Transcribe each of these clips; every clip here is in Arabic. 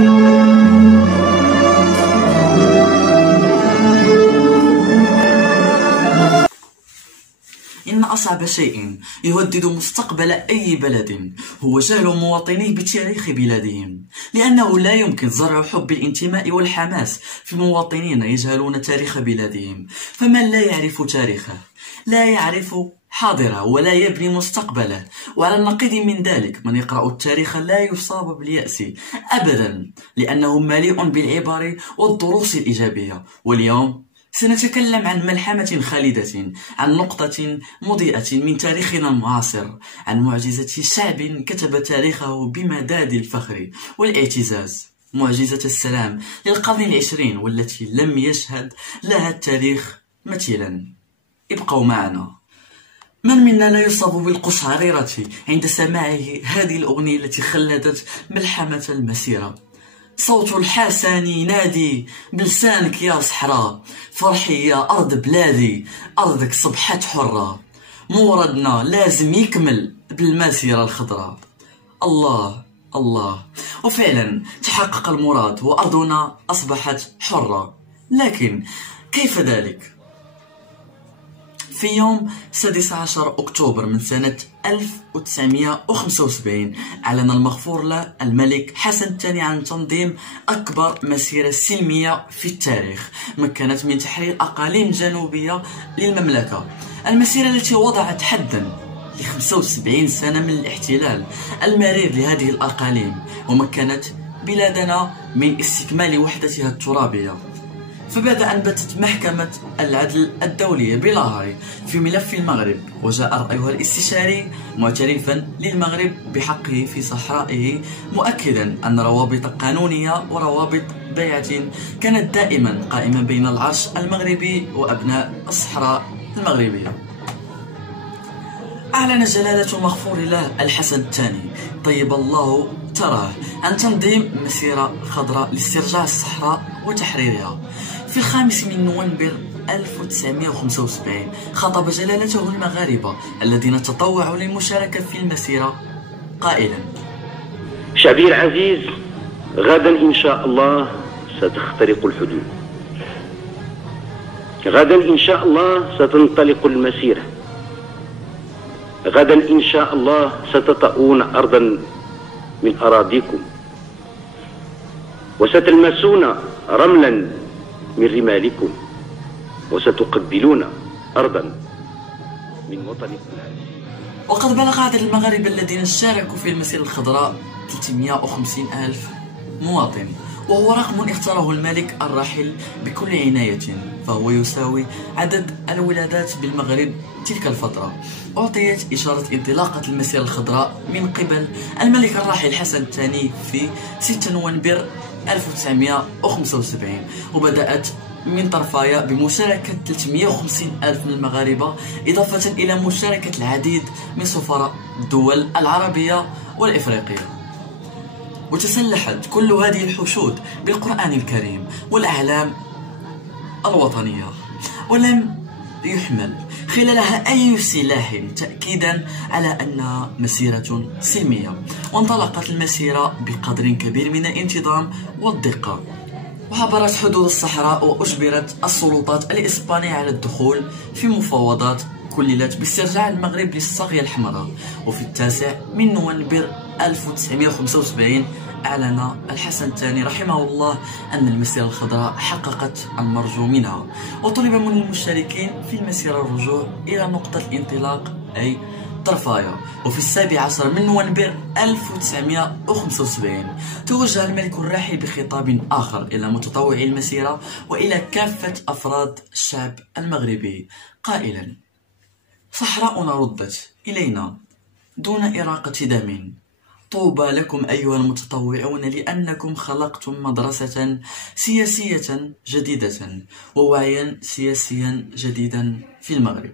إن أصعب شيء يهدد مستقبل أي بلد هو جهل مواطنيه بتاريخ بلادهم، لأنه لا يمكن زرع حب الانتماء والحماس في مواطنين يجهلون تاريخ بلادهم. فمن لا يعرف تاريخه لا يعرف حاضره ولا يبني مستقبله. وعلى النقيض من ذلك، من يقرأ التاريخ لا يصاب باليأس أبدا، لأنه مليء بالعبر والدروس الإيجابية. واليوم سنتكلم عن ملحمة خالدة، عن نقطة مضيئة من تاريخنا المعاصر، عن معجزة شعب كتب تاريخه بمداد الفخر والاعتزاز، معجزة السلام للقرن العشرين، والتي لم يشهد لها التاريخ مثيلا. ابقوا معنا. من منا لا يصاب بالقشعريرة عند سماعه هذه الأغنية التي خلدت ملحمة المسيرة؟ صوت الحسن ينادي بلسانك يا صحراء، فرحي يا أرض بلادي، أرضك صبحت حرة، موردنا لازم يكمل بالمسيرة الخضراء. الله الله. وفعلا تحقق المراد وأرضنا أصبحت حرة، لكن كيف ذلك؟ في يوم 16 أكتوبر من سنة 1975 أعلن المغفور له الملك حسن الثاني عن تنظيم أكبر مسيرة سلمية في التاريخ، مكنت من تحرير أقاليم جنوبية للمملكة. المسيرة التي وضعت حدا ل 75 سنة من الاحتلال المرير لهذه الأقاليم، ومكنت بلادنا من استكمال وحدتها الترابية. فبعد أن باتت محكمة العدل الدولية بلاهاي في ملف المغرب، وجاء رأيها الاستشاري معترفا للمغرب بحقه في صحرائه، مؤكدا أن روابط قانونية وروابط بيعة كانت دائما قائمة بين العرش المغربي وأبناء الصحراء المغربية. أعلن جلالة المغفور له الحسن الثاني طيب الله تراه عن تنظيم مسيرة خضراء لاسترجاع الصحراء وتحريرها. في 5 نوفمبر 1975 خاطب جلالته المغاربة الذين تطوعوا للمشاركة في المسيرة قائلا: شعبي العزيز، غدا إن شاء الله ستخترق الحدود، غدا إن شاء الله ستنطلق المسيرة، غدا إن شاء الله ستطؤون أرضا من أراضيكم، وستلمسون رملا من رمالكم، وستقبلون أرضا من وطنكم. وقد بلغ عدد المغاربة الذين شاركوا في المسيرة الخضراء 350 ألف مواطن، وهو رقم اختاره الملك الراحل بكل عناية، فهو يساوي عدد الولادات بالمغرب تلك الفترة. أعطيت إشارة انطلاقة المسيرة الخضراء من قبل الملك الراحل حسن الثاني في 6 نوفمبر 1975، وبدأت من طرفايا بمشاركة 350 ألف من المغاربة، إضافة إلى مشاركة العديد من سفراء الدول العربية والإفريقية. وتسلحت كل هذه الحشود بالقرآن الكريم والأعلام الوطنية، ولم يحمل خلالها أي سلاح، تأكيدا على أنها مسيرة سلمية. وانطلقت المسيرة بقدر كبير من الانتظام والدقة، وعبرت حدود الصحراء، وأجبرت السلطات الإسبانية على الدخول في مفاوضات كللت باسترجاع المغرب للصاغية الحمراء. وفي 9 نوفمبر 1975 أعلن الحسن الثاني رحمه الله أن المسيرة الخضراء حققت المرجو منها، وطلب من المشاركين في المسيرة الرجوع إلى نقطة الانطلاق أي طرفايا. وفي 17 نوفمبر 1975 توجه الملك الراحل بخطاب آخر إلى متطوعي المسيرة وإلى كافة أفراد الشعب المغربي قائلا: صحراؤنا ردت إلينا دون إراقة دم، طوبى لكم أيها المتطوعون، لأنكم خلقتم مدرسة سياسية جديدة ووعيا سياسيا جديدا في المغرب.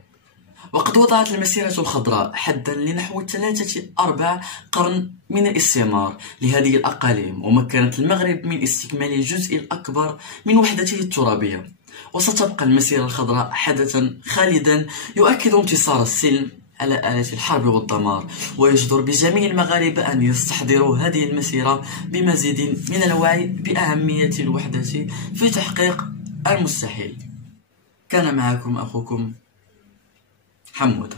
وقد وضعت المسيرة الخضراء حدا لنحو 3-4 قرن من الاستعمار لهذه الأقاليم، ومكنت المغرب من استكمال الجزء الأكبر من وحدته الترابية. وستبقى المسيرة الخضراء حدثا خالدا يؤكد انتصار السلم على آلة الحرب والدمار، ويجدر بجميع المغاربة أن يستحضروا هذه المسيرة بمزيد من الوعي بأهمية الوحدة في تحقيق المستحيل. كان معكم أخوكم حمودة.